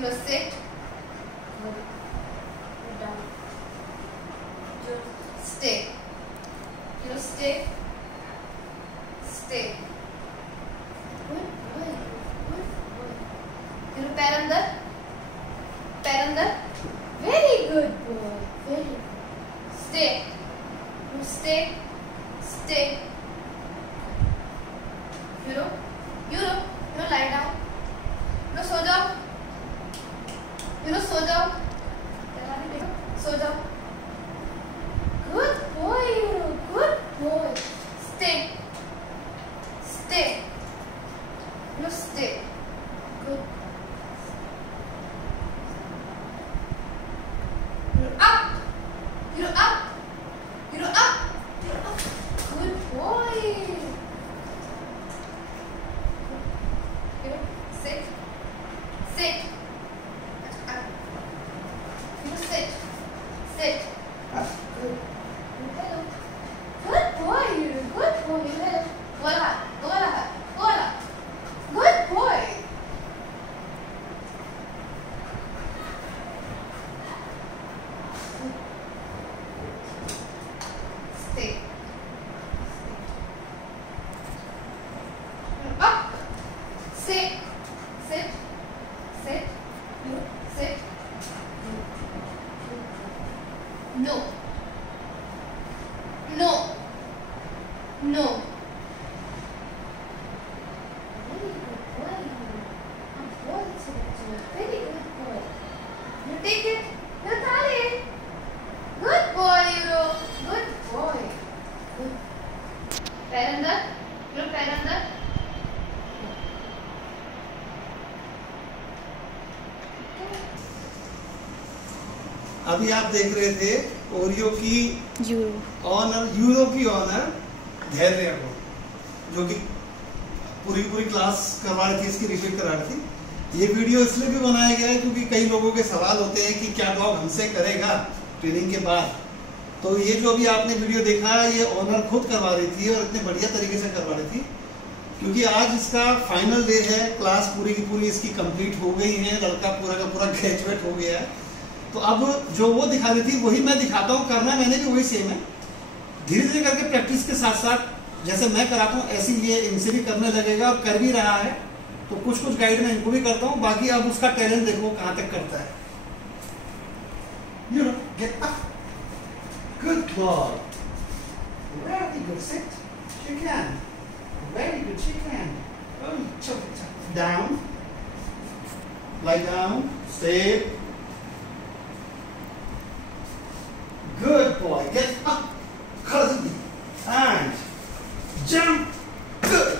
You sit. Down. Stay. You stay. Stay. Good boy. Good boy. You पैर अंदर. पैर अंदर. Very good boy. Very good. Stay. You stay. Stay. You lie down. सो जाओ. सो जाओ. सो जाओ. Good boy. Good boy. Stay. Stay. Stay. Good. You're up. You're up. You're up. You're up. Good boy. Sit. Sit. Sit. Sit. Good. Hello. Good boy. Good boy. Hello. Voila. Voila. Voila. Good boy. Stay. Up. Sit. Sit. Sit. Sit. No. No. No. Very good boy. Very good boy. You take it. You tie it. Good boy, Euro. Good boy. Good. पैर अंदर. Euro पैर अंदर. अभी आप देख रहे थे Oreo की यूरो की ऑनर धैर्य को, जो कि पूरी क्लास करवा रही थी, इसकी रिपीट करा रही थी। ये वीडियो इसलिए भी बनाया गया है क्योंकि कई लोगों के सवाल होते हैं कि क्या डॉग हमसे करेगा ट्रेनिंग के बाद। तो ये जो अभी आपने वीडियो देखा ये ऑनर खुद करवा रही थी और इतने बढ़िया तरीके से करवा रही थी, क्योंकि आज इसका फाइनल डे है। क्लास पूरी की पूरी इसकी कंप्लीट हो गई है, लड़का पूरा का पूरा ग्रेजुएट हो गया है। तो अब जो वो दिखा रही थी वही मैं दिखाता हूँ। करना मैंने भी वही सेम है, धीरे धीरे करके प्रैक्टिस के साथ साथ जैसे मैं कराता हूँ ऐसे ये इनसे भी करने लगेगा और कर भी रहा है। तो कुछ गाइड मैं इनको भी करता हूँ, बाकी अब उसका टैलेंट देखो कहाँ तक करता है। You know, get up. Good boy. Very good. Sit. Shake hand. Very good. Shake hand. Down. Lie down. Stay. Good boy. Get up. And jump. Good.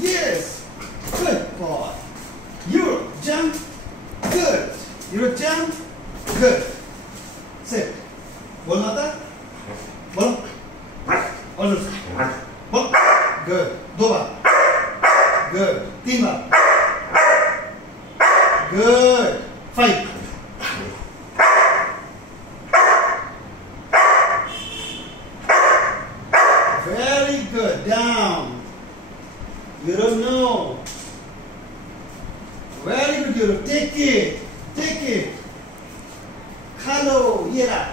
Yes. Good boy. Euro. Jump. Good. Euro. Jump. Good. Sit. बोलना था? बोल. और बोल. Good. 2 bar. Good. 3 bar. Good. 5. Very good. Down. You don't know. Very good. You take it. Take it. Hello. Yeah.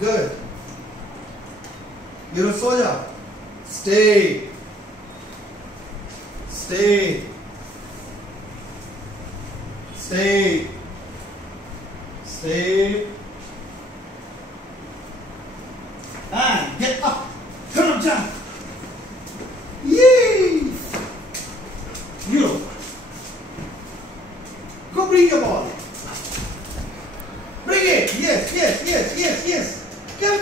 Good. You सो जाओ. Stay. Stay. Stay. Stay. And get up. Turn up, jump. Yay! You. Go bring your ball. Bring it. Yes, yes, yes, yes, yes. Come.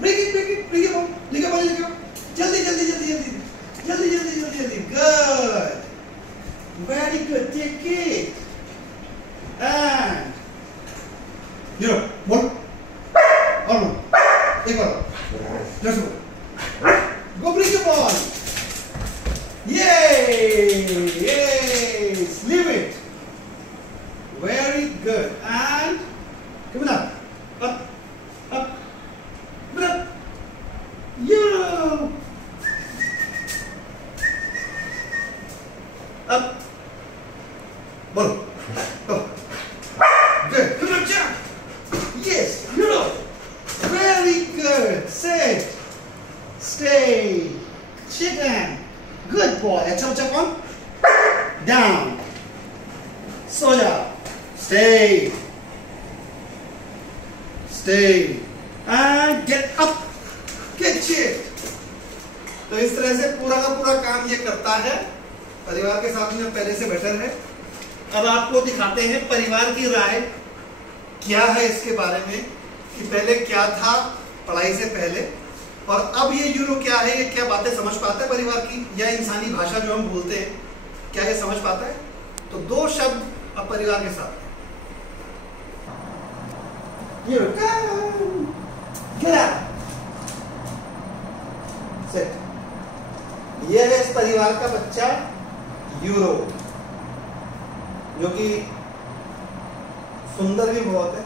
Bring it. Bring your ball. Bring your ball. Jaldi. Good. Very good. Take it. And you know, one. Or one. Take one. Just one. Go bring your ball. Yay! Yes. Leave it. Very good. And come on up. Up. Come on. You. Up. Ball. Go. Down, सो जा, stay, stay and get up, get shit. तो इस तरह से पूरा का पूरा काम ये करता है। परिवार के साथ में पहले से बेटर है। अब आपको दिखाते हैं परिवार की राय क्या है इसके बारे में, कि पहले क्या था पढ़ाई से पहले और अब ये यूरो क्या है, ये क्या बातें समझ पाता है परिवार की, या इंसानी भाषा जो हम बोलते हैं क्या ये समझ पाता है। तो 2 शब्द अब परिवार के साथ। ये है इस परिवार का बच्चा यूरो, जो कि सुंदर भी बहुत है।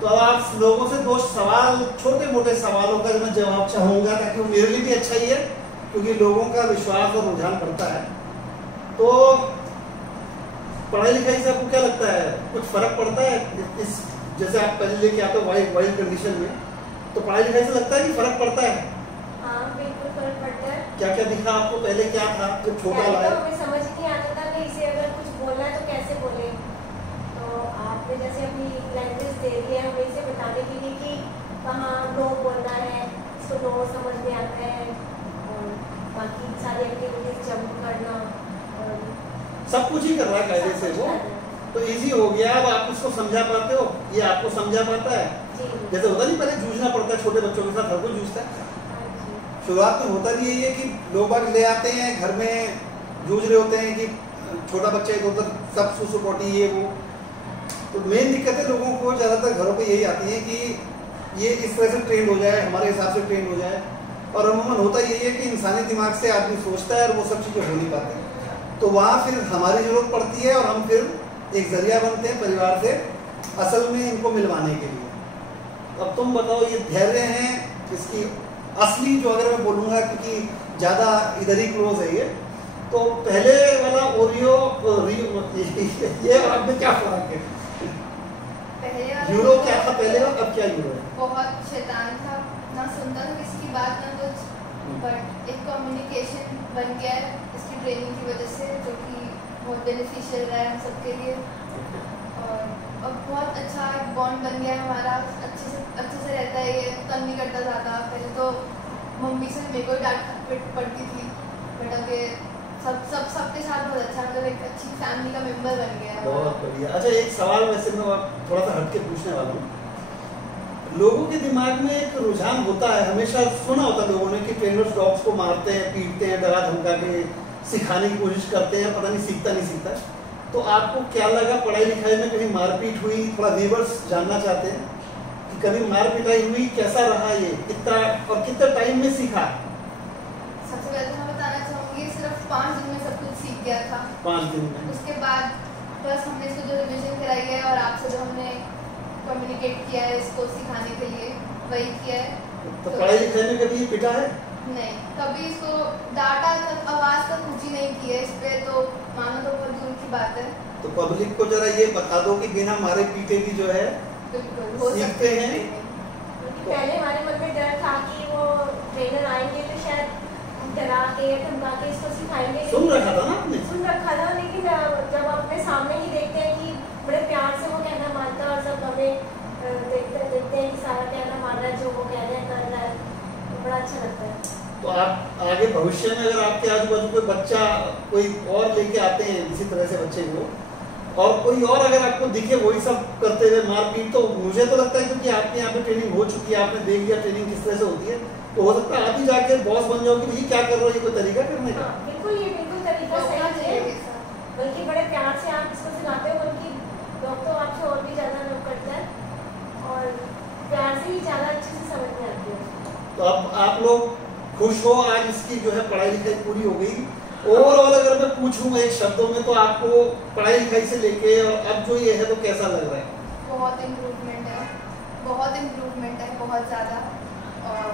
तो अब आप लोगों से 2 सवाल, छोटे मोटे सवालों का मैं जवाब चाहूंगा, ताकि वो मेरे लिए भी अच्छा ही है, क्योंकि लोगों का विश्वास और रुझान बढ़ता है। तो पढ़ाई लिखाई से आपको क्या लगता है, कुछ फर्क पड़ता है? इस जैसे आप पहले लेके आते हो वाइल्ड कंडीशन में, तो पढ़ाई लिखाई से लगता है कि फर्क पड़ता है? हाँ, बिल्कुल फर्क पड़ता है। क्या क्या दिखा आपको? पहले क्या था जब छोटा वाला? तो हमें समझ नहीं आता था कि इसे अगर कुछ बोलना है तो कैसे बोले। तो आपने जैसे अपनी लैंग्वेज दे दी है हमें इसे बताने के लिए कि कहाँ नो बोलना है, इसको नो समझ में आता है, और बाकी सारी एक्टिविटीज जंप करना और सब कुछ ही कर रहा है कायदे से वो, तो इजी हो गया। अब आप उसको समझा पाते हो, ये आपको समझा पाता है। जैसे होता नहीं, पहले जूझना पड़ता है छोटे बच्चों के साथ, हर कोई जूझता है। शुरुआत में होता भी यही है कि लोग बाग ले आते हैं घर में, जूझ रहे होते हैं कि छोटा बच्चा इधर उधर सब सुसुपोटी ये वो। तो मेन दिक्कतें लोगों को ज़्यादातर घरों पे यही आती है कि ये इस तरह से ट्रेंड हो जाए, हमारे हिसाब से ट्रेंड हो जाए। और अमूमन होता यही है कि इंसानी दिमाग से आदमी सोचता है और वो सब चीज़ें हो नहीं पाती, तो वहाँ फिर हमारी जरूरत पड़ती है और हम फिर एक जरिया बनते हैं परिवार से असल में इनको मिलवाने के लिए। अब तुम बताओ, ये धैर्य है इसकी असली, जो अगर मैं बोलूँगा क्योंकि ज़्यादा इधर ही क्लोज है ये, तो पहले वाला ओरियो ये और अब में क्या फर्क है? पहले वाला यूरो क्या था पहले और अब क्या यूरो है? बहुत शैतान था, ना सुनता था किसकी बात ना कुछ, बट एक कम्युनिकेशन बन गया है इसकी ट्रेनिंग की वजह से, जो कि बहुत बेनिफिशियल रहा है हम सबके लिए। और अब बहुत अच्छा एक बॉन्ड बन गया है हमारा, अच्छे से रहता है ये, तंग नहीं करता ज़्यादा। पहले तो मम्मी से मेरे को डांट पड़ती थी, बट अब ये सबके साथ बहुत अच्छा, मतलब एक अच्छी फैमिली का मेंबर बन गया है। बहुत बढ़िया। अच्छा, एक सवाल वैसे मैं थोड़ा सा हटके पूछने वाला हूँ। लोगों के दिमाग में एक रुझान होता है, हमेशा सुना होता है लोगों ने कि ट्रेनर्स डॉग्स को मारते हैं, पीटते हैं, डरा धमका के सिखाने की कोशिश करते हैं, पता नहीं सीखता नहीं सीखता। तो आपको क्या लगा, पढ़ाई लिखाई में कहीं मारपीट हुई? थोड़ा व्यूअर्स जानना चाहते हैं कि कभी मार पिटाई हुई, कैसा रहा ये, कितना और कितना टाइम में सीखा? सबसे पहले मैं बताना चाहूँगी, सिर्फ 5 दिन में सब कुछ सीख गया था। 5 दिन में? उसके बाद बस हमने इसको जो रिविजन कराई है और आपसे जो हमने कम्युनिकेट किया है इसको सिखाने के लिए, वही किया है। तो पढ़ाई लिखाई में कभी पिटा है? नहीं, कभी इसको डांटा तक, आवाज तक ऊंची नहीं की है इस पे, तो मानो तो बहुत दूर की बात है। तो पब्लिक को जरा ये बता दो कि बिना मारे पीटे भी जो है बिल्कुल हो सीखते हैं। पहले हमारे मन में डर था कि वो ट्रेनर आएंगे तो शायद डरा के या धमका के इसको सिखाएंगे। सुन रखा था ना आपने? सुन रखा था, लेकिन जब अपने सामने ही देखते हैं कि बड़े प्यार से वो कहना मानता है और सब हमें देखते हैं कि सारा कहना मान रहा है, जो वो कह रहे हैं कर रहा है, तो बड़ा अच्छा लगता है। तो आप आगे भविष्य में अगर आपके आजू बाजू कोई बच्चा कोई और लेके आते हैं इसी तरह से बच्चे को, और कोई और अगर आपको दिखे वही सब करते हुए मारपीट, तो मुझे तो लगता है क्योंकि आपके यहाँ पे ट्रेनिंग हो चुकी है, आपने देख लिया ट्रेनिंग किस तरह से होती है, तो हो सकता है आप ही जाके बॉस बन जाओ कि भाई क्या कर रहे हो, ये कोई तरीका करने का? बिल्कुल, ये बिल्कुल तरीका सही है, बल्कि बड़े प्यार से आप इसको सिखाते हो, बल्कि लोग तो आपसे और भी ज़्यादा लव करता है और प्यार से ही ज़्यादा अच्छे से समझ में आती है। तो अब आप लोग खुश हो, आज इसकी जो है पढ़ाई लिखाई पूरी हो गई। ओवरऑल अगर मैं पूछूं एक शब्दों में, तो आपको पढ़ाई लिखाई से लेके और अब जो ये है तो कैसा लग रहा है? बहुत इम्प्रूवमेंट है, बहुत इम्प्रूवमेंट है, बहुत ज़्यादा। और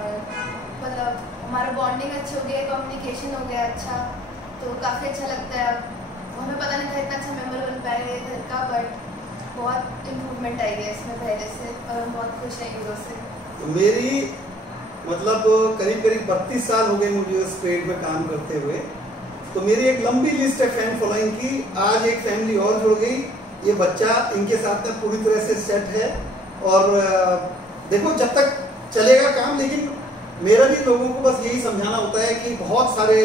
मतलब हमारा बॉन्डिंग अच्छी हो गई है, कम्युनिकेशन हो गया अच्छा, तो काफ़ी अच्छा लगता है। अब हमें पता नहीं था इतना अच्छा मेंबर बन पाएंगे घर का, बट बहुत इम्प्रूवमेंट आई है इसमें पहले से, और हम बहुत खुश हैं यूरो से। तो मेरी मतलब करीब 32 साल हो गए मुझे इस ट्रेड में काम करते हुए, तो मेरी एक लंबी लिस्ट है फैन फॉलोइंग की। आज एक फैमिली और जुड़ गई, ये बच्चा इनके साथ में पूरी तरह से सेट है। और देखो जब तक चलेगा काम, लेकिन मेरा भी लोगों को बस यही समझाना होता है कि बहुत सारे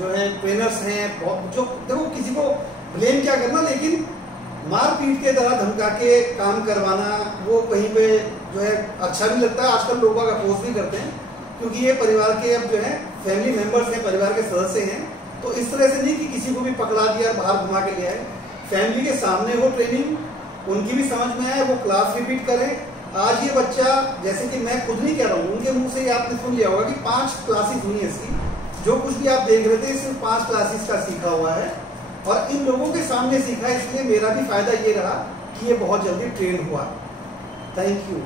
जो है ट्रेनर्स हैं, बहुत जो देखो किसी को ब्लेम क्या करना, लेकिन मार पीट के तरह धमका के काम करवाना वो कहीं पे जो है अच्छा नहीं लगता है। आजकल लोग का अपोज भी करते हैं, क्योंकि ये परिवार के अब जो है फैमिली मेंबर्स हैं, परिवार के सदस्य हैं। तो इस तरह से नहीं कि किसी को भी पकड़ा दिया बाहर घुमा के ले आए। फैमिली के सामने हो ट्रेनिंग, उनकी भी समझ में आए, वो क्लास रिपीट करें। आज ये बच्चा, जैसे कि मैं खुद नहीं कह रहा हूँ, उनके मुंह से ही आपने सुन लिया होगा कि 5 क्लासेस हुई है इसकी। जो कुछ भी आप देख रहे थे सिर्फ 5 क्लासेस का सीखा हुआ है, और इन लोगों के सामने सीखा है। इसलिए मेरा भी फायदा ये रहा कि ये बहुत जल्दी ट्रेन हुआ। Thank you.